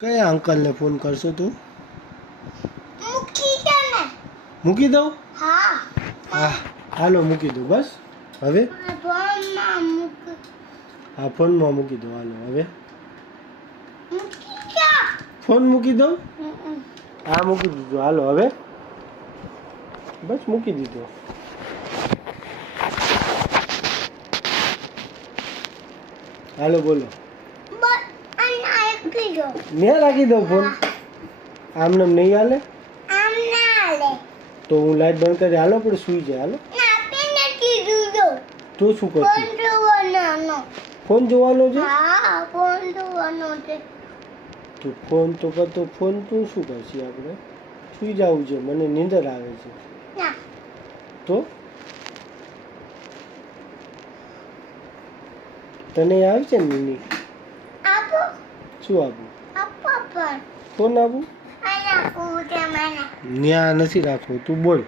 કયા અંકલને ફોન કરશો તું? મૂકી દે ને. મૂકી દઉં? હા. હા હાલો મૂકી દઉં બસ. હવે ફોનમાં મૂકી. હા ફોનમાં મૂકી દઉં. હાલો હવે મૂકી જા. ફોન મૂકી દઉં? હા મૂકી દીધું. હાલો હવે બસ મૂકી દીધો. હાલો બોલો. બસ અહીંયા એકલી જો. મેં રાખી દઉં ફોન? આમને નહીં હાલે? આમ ના હાલે. તો હું લાઈટ બંધ કરી હાલો પણ સૂઈ જાય. હાલો ના આપે નથી જોજો. તું શું ફોન કરતી? જોવાનો. ફોન જોવાનો છે? હા ફોન જોવાનો છે. તો ફોન તો કરતો ફોન તું શું કરશી? આપણે સૂઈ જવું છે. મને નીંદર આવે છે. ના. તો તને આવે છે ને નીની? આપો. શું આપું? આપો પણ. ફોન આપું? અહીંયા પૂછે મને. ત્યાં નથી રાખવું. તું બોલ.